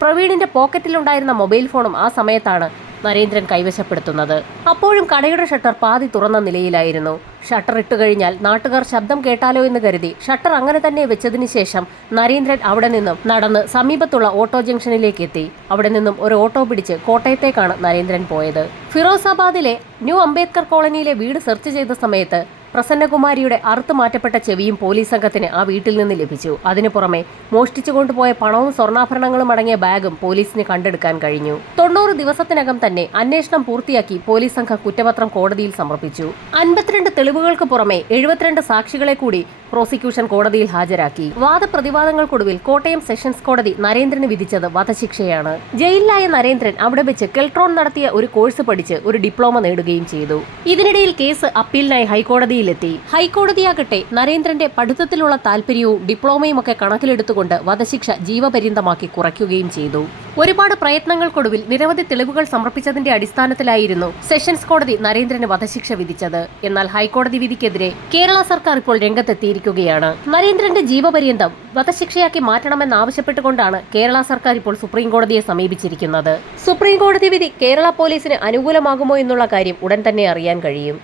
പ്രവീണിന്റെ പോക്കറ്റിലുണ്ടായിരുന്ന മൊബൈൽ ഫോണും ആ സമയത്താണ് നരേന്ദ്രൻ കൈവശപ്പെടുത്തുന്നത്. അപ്പോഴും കടയുടെ ഷട്ടർ പാതി തുറന്ന നിലയിലായിരുന്നു. ഷട്ടർ ഇട്ടുകഴിഞ്ഞാൽ നാട്ടുകാർ ശബ്ദം കേട്ടാലോ എന്ന് കരുതി ഷട്ടർ അങ്ങനെ തന്നെ വെച്ചതിന് ശേഷം നരേന്ദ്രൻ അവിടെ നിന്നും നടന്ന് സമീപത്തുള്ള ഓട്ടോ ജംഗ്ഷനിലേക്ക് എത്തി. അവിടെ നിന്നും ഒരു ഓട്ടോ പിടിച്ച് കോട്ടയത്തേക്കാണ് നരേന്ദ്രൻ പോയത്. ഫിറോസാബാദിലെ ന്യൂ അംബേദ്കർ കോളനിയിലെ വീട് സെർച്ച് ചെയ്ത സമയത്ത് പ്രസന്നകുമാരിയുടെ അറുത്തു മാറ്റപ്പെട്ട ചെവിയും പോലീസ് സംഘത്തിന് ആ വീട്ടിൽ നിന്ന് ലഭിച്ചു. അതിനു പുറമെ മോഷ്ടിച്ചു കൊണ്ടുപോയ പണവും സ്വർണ്ണാഭരണങ്ങളും അടങ്ങിയ ബാഗും പോലീസിന് കണ്ടെടുക്കാൻ കഴിഞ്ഞു. 90 ദിവസത്തിനകം തന്നെ അന്വേഷണം പൂർത്തിയാക്കി പോലീസ് സംഘം കുറ്റപത്രം കോടതിയിൽ സമർപ്പിച്ചു. 52 തെളിവുകൾക്ക് പുറമെ 72 സാക്ഷികളെ കൂടി പ്രോസിക്യൂഷൻ കോടതിയിൽ ഹാജരാക്കി. വാദപ്രതിവാദങ്ങൾക്കൊടുവിൽ കോട്ടയം സെഷൻസ് കോടതി നരേന്ദ്രന് വിധിച്ചത് വധശിക്ഷയാണ്. ജയിലിലായ നരേന്ദ്രൻ അവിടെ വെച്ച് കെൽട്രോൺ നടത്തിയ ഒരു കോഴ്സ് പഠിച്ച് ഒരു ഡിപ്ലോമ നേടുകയും ചെയ്തു. ഇതിനിടയിൽ കേസ് അപ്പീലിനായി ഹൈക്കോടതിയിലെത്തി. ഹൈക്കോടതിയാകട്ടെ നരേന്ദ്രന്റെ പഠിത്തത്തിലുള്ള താല്പര്യവും ഡിപ്ലോമയും ഒക്കെ കണക്കിലെടുത്തുകൊണ്ട് വധശിക്ഷ ജീവപര്യന്തമാക്കി കുറയ്ക്കുകയും ചെയ്തു. ഒരുപാട് പ്രയത്നങ്ങൾക്കൊടുവിൽ നിരവധി തെളിവുകൾ സമർപ്പിച്ചതിന്റെ അടിസ്ഥാനത്തിലായിരുന്നു സെഷൻസ് കോടതി നരേന്ദ്രന് വധശിക്ഷ വിധിച്ചത്. എന്നാൽ ഹൈക്കോടതി വിധിക്കെതിരെ കേരള സർക്കാർ ഇപ്പോൾ രംഗത്തെത്തിയിരിക്കുകയാണ്. നരേന്ദ്രന്റെ ജീവപര്യന്തം വധശിക്ഷയാക്കി മാറ്റണമെന്നാവശ്യപ്പെട്ടുകൊണ്ടാണ് കേരള സർക്കാർ ഇപ്പോൾ സുപ്രീം കോടതിയെ സമീപിച്ചിരിക്കുന്നത്. സുപ്രീം കോടതി വിധി കേരള പോലീസിന് അനുകൂലമാകുമോ എന്നുള്ള കാര്യം ഉടൻ തന്നെ അറിയാൻ കഴിയും.